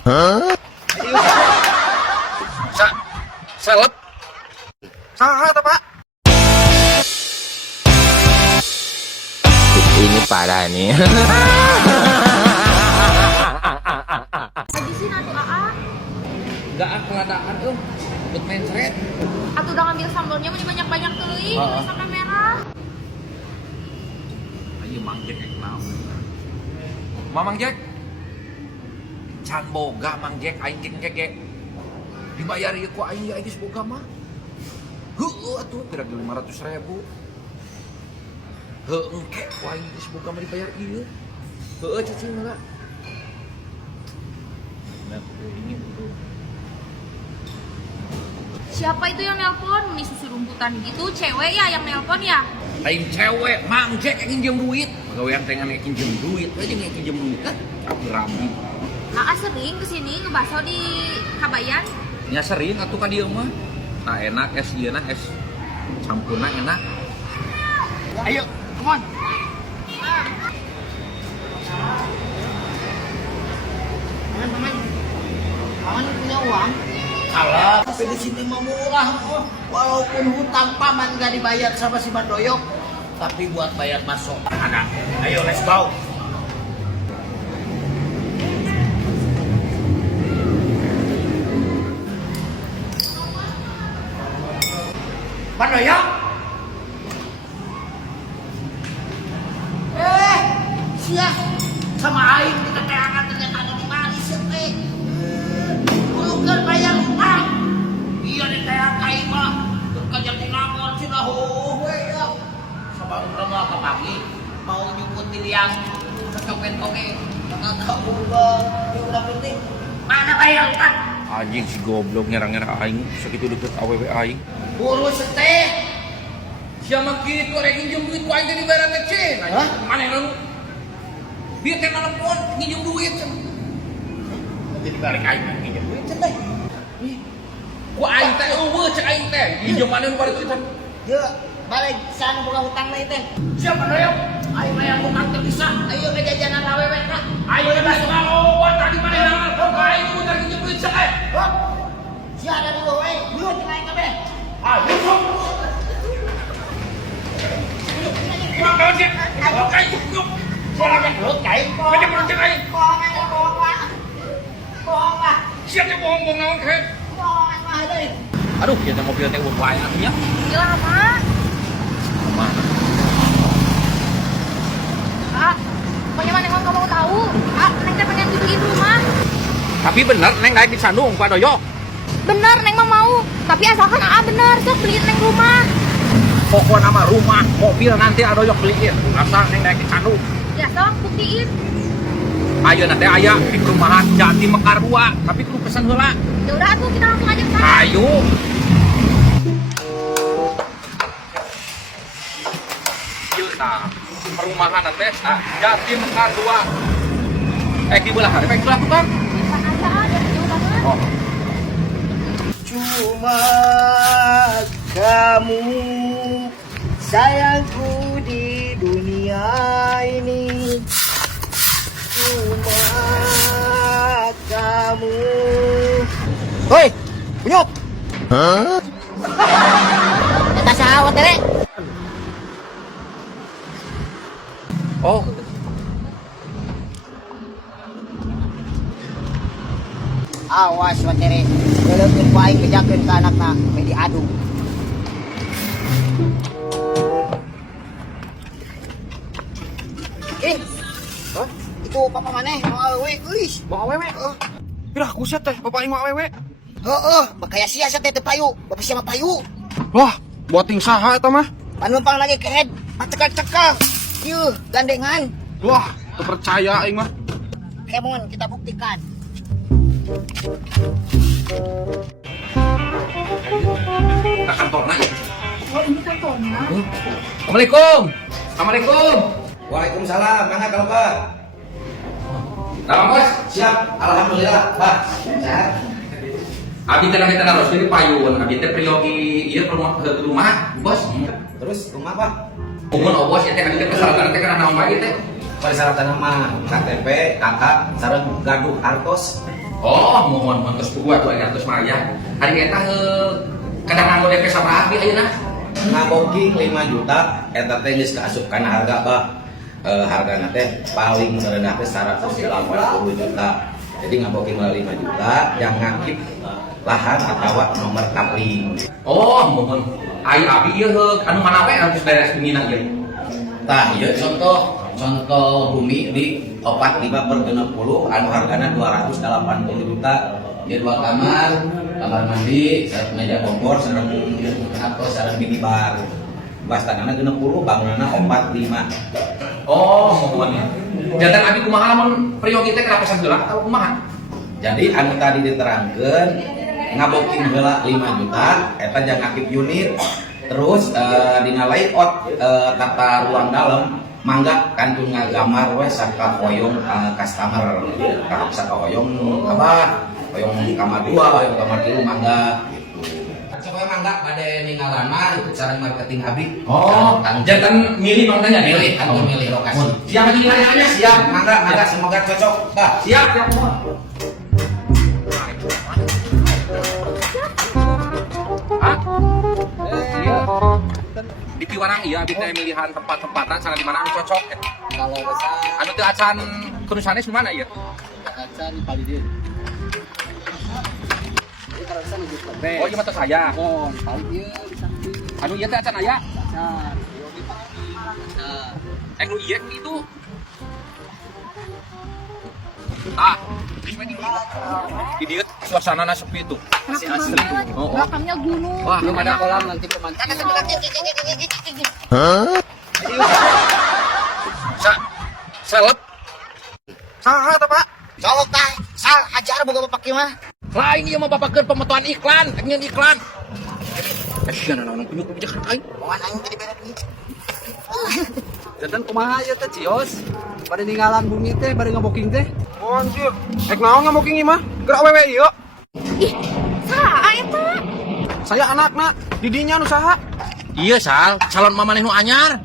Hah? Ayo. Salep. Saha ta, Pak? Ini parah nih. Habisin atuh Aa. Enggak keladaan buat main seret. Atuh udah ngambil sambalnya mah banyak-banyak teuing sampai merah. Ayo Mang Jack kenal. Mamang Jack. Can boga Mang Jack aing kek. Dibayar ieu ku aing ya geus boga mah. Heueuh atuh kira 500.000. Heueuh engke ku aing geus boga mah dibayar ieu. Heueuh cicing heula. Nah, ini dulu. Siapa itu yang nelpon? Ini susu rumputan gitu, cewek ya yang nelpon ya? Lain cewek, Mang Jack yang pinjam duit. Pegawai yang pengen pinjam duit, aja yang pinjam duit kan? Rabi. Aa sering kesini ngebaso di Kabayan. Ya sering atuh ka dieu mah. Nah enak es ieu na es campurna enak. Ayo, come on. Paman punya uang? Salah. Tapi di sini mah murah. Walaupun hutang paman gak dibayar sama si Badoyok, tapi buat bayar masuk ada. Ayo let's go. Badoyok. Siap sama aing kita teangan ternyata ada di Malis teh. Bukan bayar hutang. Iya di teang aing mah kerja di Nangor cenah we ya. Sabang urang ka pagi mau nyumput di liang kecopet oge. Tengah kaulah, udah penting. Mana bayar hutang? Anjing si goblok ngerang-ngerang aing sakitu deket awewe aing. Urus teh. Siapa kitu rek pinjam duit ku aing teh dibayar teh cen. Mana lu? Biar teh nelpon pinjam duit cen. Nanti dibalik aing pinjam duit teh. Ku aing teh eueuh cek aing teh. Pinjam mana nu bari cerita. Yuk, balik sana boga hutang lagi teh. Siapa Doyok? Ayo bayar hutang teh bisa. Ayo ke jajanan awewe kak. Aing teh bisa ngalawan tadi mana nelpon ku aing ku pinjam duit cek. Si ada dulu we. Yuk tinggalin kabeh. Ayo sok. Kurang banget cek. Oke, yuk. Banyak lu kain kok. Banyak lu cek aing. Bohong aja bohong lah. Bohong lah. Siapa yang bohong-bohong naon kek? Bohong mah deh. Aduh, ya teh mobil teh wae atunya. Gila Mak. Mana? Kak, pokoknya mana emang kamu tahu? Kak, Neng teh pengen beliin rumah. Tapi bener Neng kayak di Sandung Pak Doyok. Bener, Neng mah mau. Tapi asalkan Aa bener, sok beliin Neng rumah. Pokok nama rumah, mobil nanti Doyok beliin. Asal Neng kayak di Sandung. Ya sok, buktiin. Ayo nanti aya di perumahan Jati Mekar 2, tapi kudu pesan heula. Ya udah tuh kita langsung aja ke sana. Ayo. Ieu tah perumahan nanti Jati Mekar 2. Di belah hari di belah tukang. Bisa aja, jauh banget. Oh. Cuma kamu sayangku di dunia ini. Cuma kamu. Hoi, Bunyuk. Hah? Eta saha tere? Oh. Awas watere. Leukeun ku aing kejakeun ka anakna me diadu. Hah? Itu papa maneh mau awewe euis. Mau awewe? Pirah kuset teh bapak aing mau awewe. Heeh, bakaya sia teh teu payu. Bapak sia mah payu. Wah, buat ting saha eta mah? Panumpang lagi ke head, cekal-cekal. Yuh, gandengan. Wah, teu percaya aing mah. Kemon, kita buktikan. Ke kantorna. Oh, ini kantornya. Assalamualaikum. Assalamualaikum. Waalaikumsalam, mana kalau Pak? Nama Bos? Siap, alhamdulillah, Pak. Sehat. Abi teh kita harus ini payun. Abi teh priyogi ieu rumah, Bos. Terus rumah Pak? Umum Bos ya teh abi teh persyaratan teh kana naon bae teh? Persyaratan nama KTP, kakak, sareng gaduh artos. Oh, mohon geus buat 200 maya. Hari eta kadang nganggo DP sabaraha abi ayeuna? Ngaboking 5 juta, eta teh geus kaasup kana harga bah. Hargana teh paling rendah teh 180 juta. Jadi ngaboking 5 juta yang ngakip lahan atau nomor kapling. Oh, mohon. Ai abi ieu anu mana we anu beres pengina ieu. Tah, ieu contoh bumi di 45/60 anu hargana 280 juta. Ieu 2 kamar mandi, sareng meja kompor, sareng atau sareng minibar. Bastanana 60, bangunanna 45. Oh, mohon ya. Jantan abi kumaha lamun priyogi teh kenapa sageula atau kumaha? Jadi anu tadi diterangkeun ngaboking heula 5 juta eta jang ngakip unit. Terus dina layout tata ruang dalam mangga kantun ngagamar we saka hoyong customer. Saka hoyong apa? Hoyong kamar 2, hoyong kamar 3 mangga gitu. Coba mangga bade ningalana itu cara marketing abi. Oh, jantan milih mangkanya Milih, kantun milih lokasi. Siap lagi nanya siap. Mangga semoga cocok. Tah. Siap, mohon. Hah? Iya. Di Piwarang iya abi teh milihan tempat-tempatan sana di mana anu cocok. Kalau besar Anu teu acan kudu sanes di mana ieu? acan paling dia. Ini kalau sana di Kobe. Oh, iya mah teh saya. Oh, paling dia di samping Anu ieu teh acan aya. acan. Yogi paling. Nah, Nu ieu itu. Ah, di dieu suasanana sepi tuh. Enak banget. Oh, oh. Belakannya gunung. Wah, belum ada kolam nanti pemancingan. Seleb. Saha teh, Pak? Colok tah, sal hajar boga bapak ieu mah. Lain ieu mah bapakeun pemetuan iklan, nyeun iklan. Asian anak punya kebijakan aing. Moal aing teh dibere duit. Jantan kumaha ya teh Cios? Pada ninggalan bumi teh, pada ngaboking teh. Oh anjir, rek naon ngaboking ieu mah? Gerak awewe ieu. Ih, saha eta? Saya anakna, didinya anu saha? Iya, Sal, calon mamaneh nu anyar.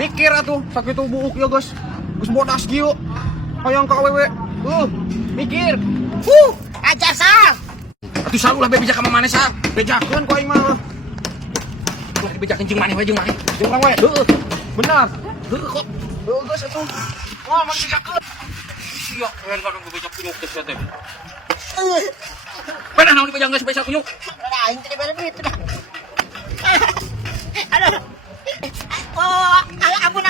Mikir atuh, sakitu buuk ya guys. Geus bodas kieu. Hayang ka awewe. Mikir. Ajar sal. Atuh Sal ulah bebejak ka mamaneh, Sal. Bejakeun ku aing mah. Ulah dibejakeun jeung maneh we jeung maneh. Jeung urang we. Heueuh. Benar. Heueuh kok. Heuh geus atuh. Wah, mah bejakeun. Iya, keren kadang bebejak kunyuk teh teh. Pernah naon dibejak geus spesial kunyuk? Aing teh dibere duit dah. Aduh. Oh, ampun.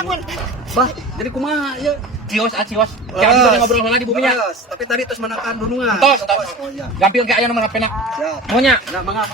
Bah, jadi kumaha ya? Cios. Jangan kita ngobrol heula di buminya. Leres, tapi tadi terus menekan dunungan. Tos. Oh iya. Gampil ke aya nomor HP-na. Siap. Monya. Nah, mangga.